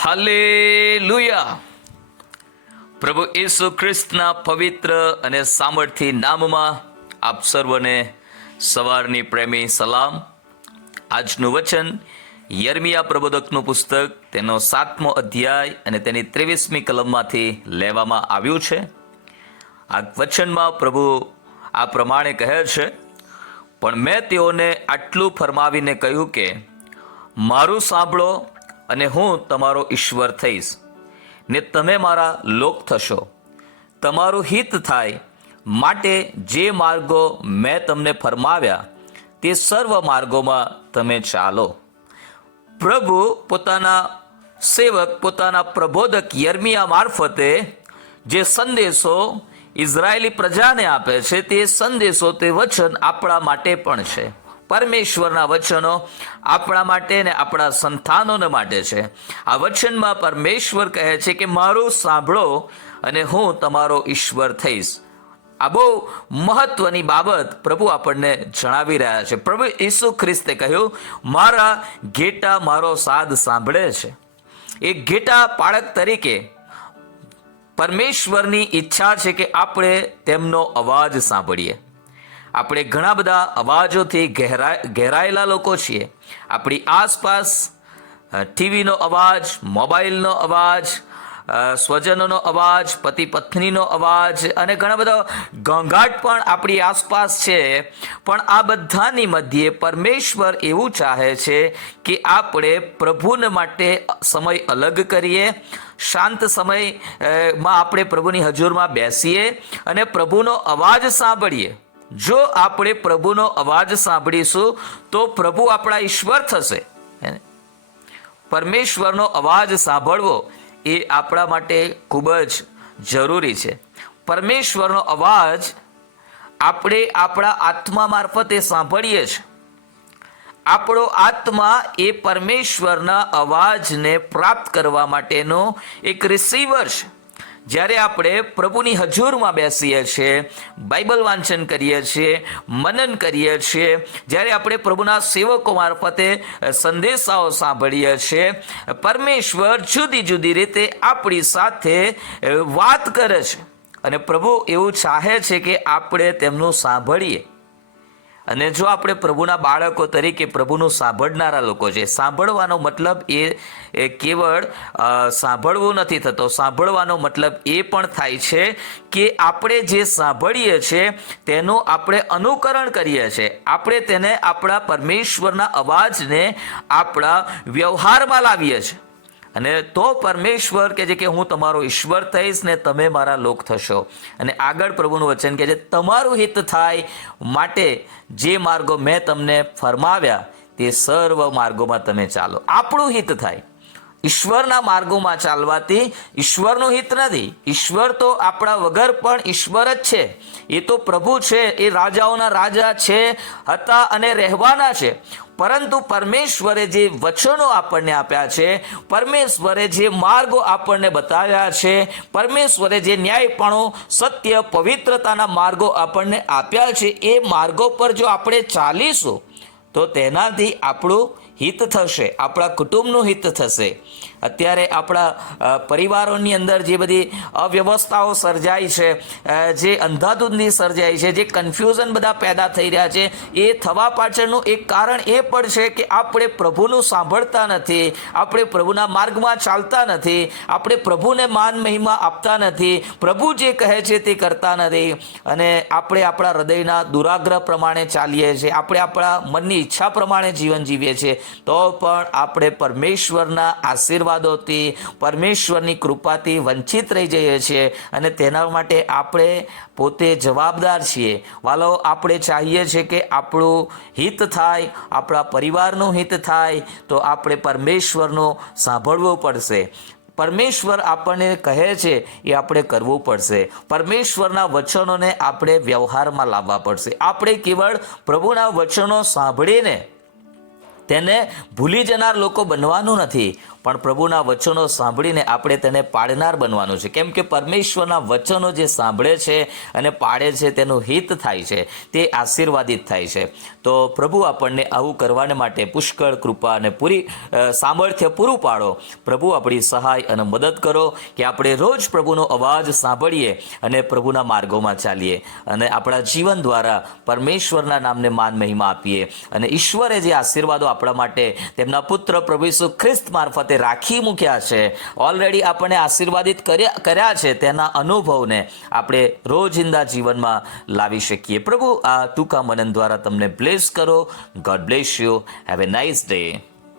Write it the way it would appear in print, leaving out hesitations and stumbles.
Hallelujah. પ્રભુ ઈસુ ખ્રિસ્તના પવિત્ર અને સામર્થ્ય નામમાં આપ સર્વને સવારની પ્રેમી સલામ. આજનું વચન યર્મિયા પ્રબોધકનું પુસ્તક તેનો 7મો અધ્યાય અને તેની 23મી કલમમાંથી લેવામાં આવ્યું છે. આ વચનમાં પ્રભુ આ પ્રમાણે કહે છે, પણ મેં તેઓને આટલું ફરમાવીને કહ્યું કે મારું સાંભળો અને હું તમારો ઈશ્વર થઈશ ને તમે મારા લોક થશો. તમારું હિત થાય માટે જે માર્ગો મેં તમને ફરમાવ્યા તે સર્વ માર્ગોમાં તમે ચાલો. પ્રભુ પોતાના સેવક, પોતાના પ્રબોધક યર્મિયા મારફતે જે સંદેશો ઇઝરાયેલી પ્રજાને આપે છે, તે સંદેશો, તે વચન આપણા માટે પણ છે. પરમેશ્વરના વચનો આપણા માટે ને આપણા સંતાનોને માટે છે. આ વચનમાં પરમેશ્વર કહે છે કે મારું સાંભળો અને હું તમારો ઈશ્વર થઈશ. આ બહુ મહત્વની બાબત પ્રભુ આપણને જણાવી રહ્યા છે. પ્રભુ ઈસુ ખ્રિસ્તે કહ્યું, મારા ઘેટા મારો સાદ સાંભળે છે. એક ઘેટા પાળક તરીકે પરમેશ્વરની ઈચ્છા છે કે આપણે તેમનો અવાજ સાંભળીએ. આપણે ઘણા બધા અવાજોથી ઘેરાયેલા લોકો છીએ. આપણી આસપાસ ટીવીનો અવાજ, મોબાઈલનો અવાજ, સ્વજનોનો અવાજ, પતિ પત્નીનો અવાજ અને ઘણા બધા ઘોંઘાટ પણ આપણી આસપાસ છે. પણ આ બધાની મધ્યે પરમેશ્વર એવું ચાહે છે કે આપણે પ્રભુને માટે સમય અલગ કરીએ, શાંત સમયમાં આપણે પ્રભુની હજુરમાં બેસીએ અને પ્રભુનો અવાજ સાંભળીએ. જો આપણે પ્રભુનો અવાજ સાંભળીશું તો પ્રભુ આપણા ઈશ્વર થશે. પરમેશ્વરનો અવાજ સાંભળવો એ આપણા માટે ખૂબ જ જરૂરી છે. પરમેશ્વરનો અવાજ આપણે આપણા આત્મા મારફતે સાંભળીએ છીએ. આપણો આત્મા એ પરમેશ્વરના અવાજને પ્રાપ્ત કરવા માટેનો એક રિસીવર છે. જ્યારે આપણે પ્રભુની હજુરમાં બેસીએ છીએ, બાઇબલ વાંચન કરીએ છીએ, મનન કરીએ છીએ, જ્યારે આપણે પ્રભુના સેવકો મારફતે સંદેશાઓ સાંભળીએ છીએ, પરમેશ્વર જુદી જુદી રીતે આપણી સાથે વાત કરે છે અને પ્રભુ એવું ચાહે છે કે આપણે તેમનું સાંભળીએ. અને જો આપણે પ્રભુના બાળકો તરીકે પ્રભુનું સાંભળનારા લોકો છે, સાંભળવાનો મતલબ એ કેવળ સાંભળવું નથી થતો. સાંભળવાનો મતલબ એ પણ થાય છે કે આપણે જે સાંભળીએ છીએ તેનું આપણે અનુકરણ કરીએ છીએ. આપણે તેને આપણા પરમેશ્વરના અવાજને આપણા વ્યવહારમાં લાવીએ છીએ. અને તો પરમેશ્વર કહે છે કે હું તમારો ઈશ્વર થઈશ ને તમે મારા લોક થશો. અને આગળ પ્રભુનું વચન કહે છે, તમારું હિત થાય માટે જે માર્ગો મેં તમને ફરમાવ્યા તે સર્વ માર્ગોમાં તમે ચાલો. આપણું હિત થાય. ઈશ્વરના માર્ગોમાં ચાલવાથી ઈશ્વરનું હિત નથી. ઈશ્વર તો આપણા વગર પણ ઈશ્વર જ છે. એ તો પ્રભુ છે, એ રાજાઓના રાજા છે, હતા અને રહેવાના છે. પરંતુ પરમેશ્વરે જે વચનો આપણને આપ્યા છે, પરમેશ્વરે જે માર્ગો આપણને બતાવ્યા છે, પરમેશ્વરે જે ન્યાયપણો, સત્ય, પવિત્રતાના માર્ગો આપણને આપ્યા છે, એ માર્ગો પર જો આપણે ચાલીશું તો તેનાથી આપણું હિત થશે, આપણા કુટુંબનું હિત થશે. અત્યારે આપણા પરિવારોની અંદર જે બધી અવ્યવસ્થાઓ સર્જાઈ છે, જે અંધાધૂંધી સર્જાઈ છે, જે કન્ફ્યુઝન બધા પેદા થઈ રહ્યા છે, એ થવા પાછળનું એક કારણ એ પણ છે કે આપણે પ્રભુનું સાંભળતા નથી, આપણે પ્રભુના માર્ગમાં ચાલતા નથી, આપણે પ્રભુને માન મહિમા આપતા નથી, પ્રભુ જે કહે છે તે કરતા નથી અને આપણે આપણા હૃદયના દુરાગ્રહ પ્રમાણે ચાલીએ છીએ, આપણે આપણા મનની ઈચ્છા પ્રમાણે જીવન જીવીએ છીએ. તો પણ આપણે પરમેશ્વરના આશીર્વાદોથી, પરમેશ્વરની કૃપાથી વંચિત રહી જઈએ છીએ અને તેના માટે આપણે પોતે જવાબદાર છીએ. વાલો, આપણે ચાહીએ છીએ કે આપણું હિત થાય, આપણા પરિવારનું હિત થાય, તો આપણે પરમેશ્વરનું સાંભળવું પડશે. પરમેશ્વર આપણને કહે છે એ આપણે કરવું પડશે. પરમેશ્વરના વચનોને આપણે વ્યવહારમાં લાવવા પડશે. આપણે કેવળ પ્રભુના વચનો સાંભળીને તેને ભૂલી જનાર લોકો બનવાનું નથી, પણ પ્રભુના વચનો સાંભળીને આપણે તેને પાળનાર બનવાનું છે. કેમ કે પરમેશ્વરના વચનો જે સાંભળે છે અને પાળે છે તેનું હિત થાય છે, તે આશીર્વાદિત થાય છે. તો પ્રભુ આપણને આવું કરવાને માટે પુષ્કળ કૃપા અને પૂરી સામર્થ્ય પૂરું પાડો. પ્રભુ આપણી સહાય અને મદદ કરો કે આપણે રોજ પ્રભુનો અવાજ સાંભળીએ અને પ્રભુના માર્ગોમાં ચાલીએ અને આપણા જીવન દ્વારા પરમેશ્વરના નામને માન મહિમા આપીએ. અને ઈશ્વરે જે આશીર્વાદો આપણા માટે તેમના પુત્ર પ્રભુ ઈસુ ખ્રિસ્ત મારફતે રાખી મૂક્યા છે, ઓલરેડી આપણને આશીર્વાદિત કર્યા છે, તેના અનુભવને આપણે રોજિંદા જીવનમાં લાવી શકીએ. પ્રભુ આ ટૂંકા મનન દ્વારા તમને બ્લેસ કરો. God bless you. Have a nice day.